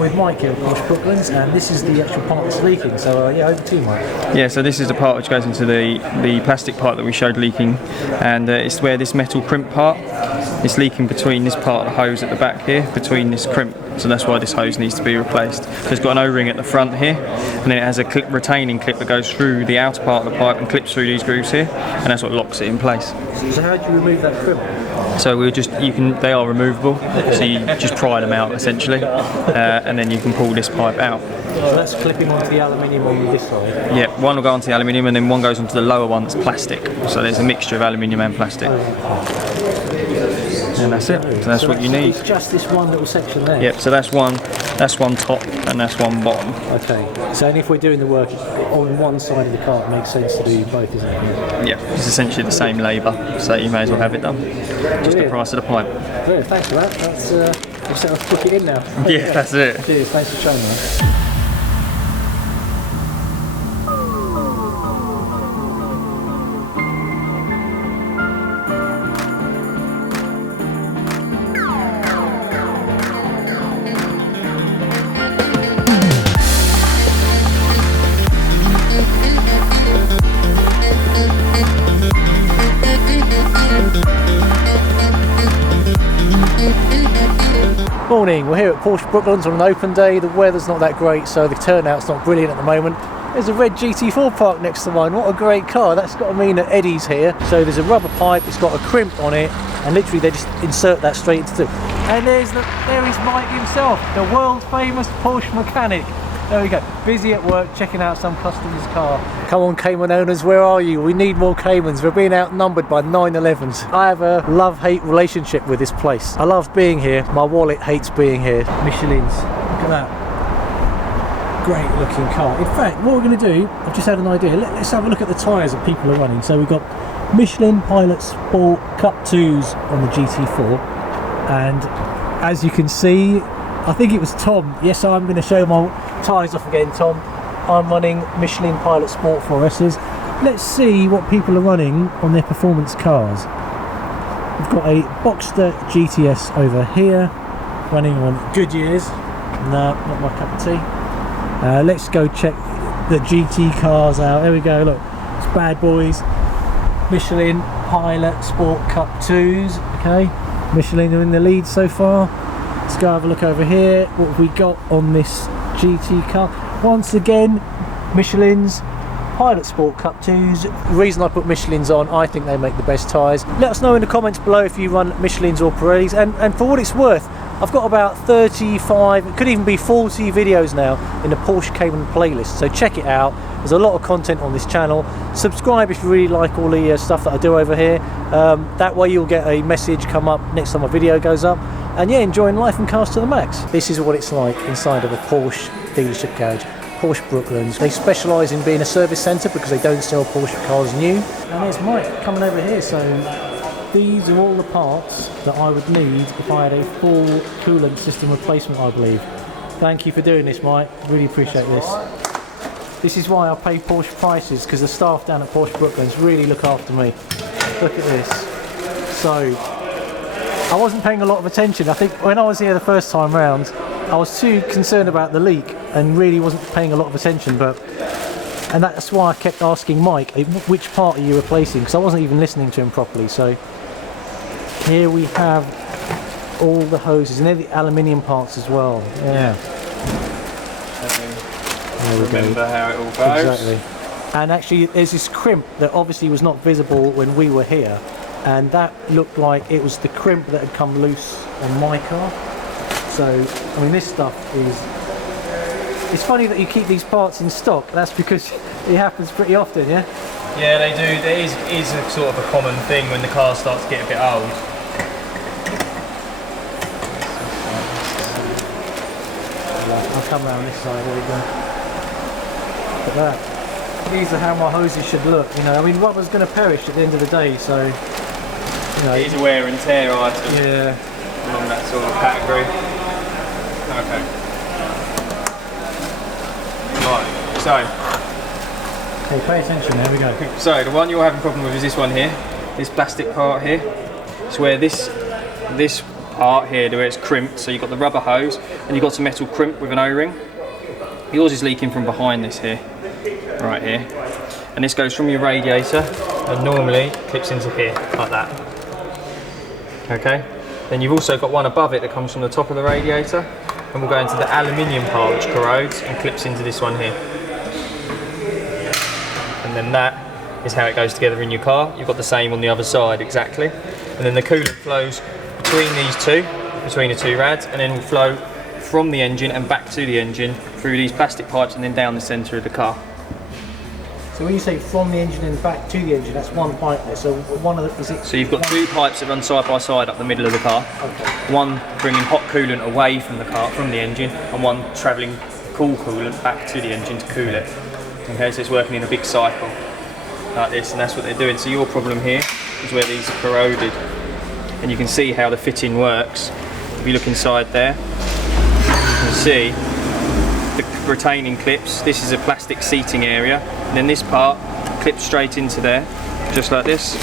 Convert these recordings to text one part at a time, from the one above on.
with Mike here at Porsche Brooklands, and this is the actual part that's leaking. So yeah, over to you, Mike. Yeah, so this is the part which goes into the plastic part that we showed leaking, and it's where this metal crimp part is leaking between this part of the hose at the back here, between this crimp. So that's why this hose needs to be replaced. So it's got an O-ring at the front here, and then it has a retaining clip that goes through the outer part of the pipe and clips through these grooves here, and that's what locks it in place. So how do you remove that crimp? So they are removable, so you just pry them out essentially, and then you can pull this pipe out. So that's clipping onto the aluminium on this side? Yeah, one will go onto the aluminium and then one goes onto the lower one that's plastic. So there's a mixture of aluminium and plastic. And that's it. So that's what you need. It's just this one little section there? Yep, so that's one top and that's one bottom. Okay, so if we're doing the work on one side of the car, it makes sense to do both, isn't it? Yeah, it's essentially the same labour, so you may as well have it done. Just the price of the pipe. Brilliant, thanks for that. That's, we'll set off, book it in now. Yeah, that's it. Cheers, thanks for showing me. Morning, we're here at Porsche Brooklands on an open day. The weather's not that great, so the turnout's not brilliant at the moment. There's a red GT4 parked next to mine. What a great car. That's got to mean that Eddie's here. So there's a rubber pipe, it's got a crimp on it, and literally they just insert that straight into it. And there is Mike himself, the world famous Porsche mechanic. There we go, busy at work checking out some customer's car. Come on Cayman owners, where are you? We need more Caymans. We're being outnumbered by 911s. I have a love-hate relationship with this place. I love being here, my wallet hates being here. Michelin's, look at that. Great looking car. In fact, what we're going to do, I've just had an idea. Let's have a look at the tyres that people are running. So we've got Michelin Pilot Sport Cup 2s on the GT4. And as you can see, I think it was Tom. Yes, I'm going to show my tyres off again, Tom. I'm running Michelin Pilot Sport 4S's. Let's see what people are running on their performance cars. We've got a Boxster GTS over here, running on Goodyears. No, not my cup of tea. Let's go check the GT cars out. There we go, look, it's bad boys. Michelin Pilot Sport Cup 2s, okay. Michelin are in the lead so far. Let's go have a look over here. What have we got on this GT car? Once again, Michelin's Pilot Sport Cup 2s. The reason I put Michelin's on, I think they make the best tyres. Let us know in the comments below if you run Michelin's or Pirelli's, and for what it's worth, I've got about 35, it could even be 40 videos now in the Porsche Cayman playlist, so check it out. There's a lot of content on this channel. Subscribe if you really like all the stuff that I do over here. That way you'll get a message come up next time a video goes up. And yeah, enjoying life and cars to the max. This is what it's like inside of a Porsche dealership garage. Porsche Brooklands. They specialise in being a service centre because they don't sell Porsche cars new. And there's Mike coming over here, so these are all the parts that I would need if I had a full coolant system replacement, I believe. Thank you for doing this, Mike. Really appreciate this. This is why I pay Porsche prices, because the staff down at Porsche Brooklands really look after me. Look at this. So, I wasn't paying a lot of attention. I think when I was here the first time round, I was too concerned about the leak and really wasn't paying a lot of attention, and that's why I kept asking Mike, which part are you replacing? Because I wasn't even listening to him properly. So here we have all the hoses, and they're the aluminium parts as well. Yeah. There we Remember go. how it all goes. Exactly. And actually there's this crimp that obviously was not visible when we were here, and that looked like it was the crimp that had come loose on my car. So, I mean, this stuff is... It's funny that you keep these parts in stock. That's because it happens pretty often, yeah? Yeah, they do. There is a sort of a common thing when the cars start to get a bit old. I'll come around this side, there we go. Look at that. These are how my hoses should look, you know. I mean, rubber's going to perish at the end of the day, so... You know, it is a wear and tear item. Yeah. Along that sort of category. Okay. Right, so. Okay, pay attention, there we go. So, the one you're having a problem with is this one here. This plastic part here. It's where this part here where it's crimped. So you've got the rubber hose and you've got some metal crimp with an O-ring. Yours is leaking from behind this here, right here. And this goes from your radiator and normally clips into here, like that. Okay? Then you've also got one above it that comes from the top of the radiator, and we'll go into the aluminium part which corrodes and clips into this one here. And then that is how it goes together in your car. You've got the same on the other side exactly. And then the coolant flows between these two, between the two rads, and then will flow from the engine and back to the engine through these plastic pipes and then down the centre of the car. So when you say from the engine and back to the engine, that's one pipe there. So one of the, is it? So you've got two pipes that run side by side up the middle of the car. Okay. One bringing hot coolant away from the car, from the engine, and one travelling cool coolant back to the engine to cool it. Okay, so it's working in a big cycle like this, and that's what they're doing. So your problem here is where these are corroded, and you can see how the fitting works. If you look inside there, you can see the retaining clips. This is a plastic seating area, and then this part clips straight into there, just like this,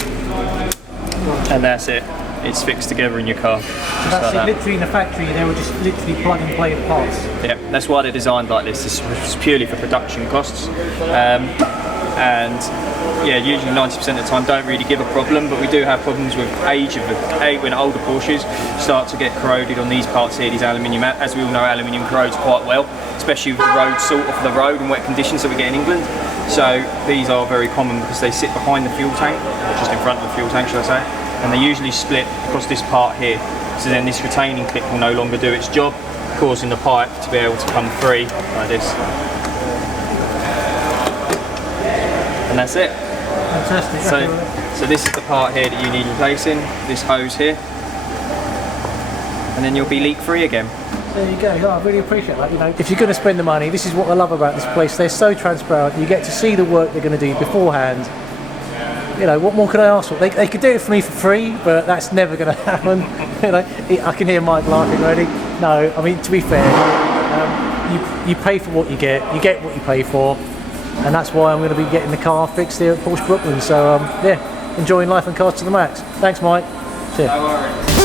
and that's it. It's fixed together in your car. So that's like it, literally in the factory, they were just literally plug and play the parts. Yeah, that's why they're designed like this. This is purely for production costs. And yeah, usually 90% of the time don't really give a problem, but we do have problems with age of when older Porsches start to get corroded on these parts here, these aluminium. As we all know, aluminium corrodes quite well, especially with the road salt off the road and wet conditions that we get in England. So these are very common because they sit behind the fuel tank, or just in front of the fuel tank, should I say, and they usually split across this part here. So then this retaining clip will no longer do its job, causing the pipe to be able to come free like this. And that's it. Fantastic. So this is the part here that you need replacing, this hose here, and then you'll be leak free again. There you go. Oh, I really appreciate that. You know, if you're going to spend the money, this is what I love about this place. They're so transparent. You get to see the work they're going to do beforehand. You know, what more could I ask for? They could do it for me for free, but that's never going to happen. You know, I can hear Mike laughing already. No, I mean, to be fair, you pay for what you get what you pay for, and that's why I'm going to be getting the car fixed here at Porsche Brooklands. So yeah, enjoying life and cars to the max. Thanks, Mike. See ya. No worries.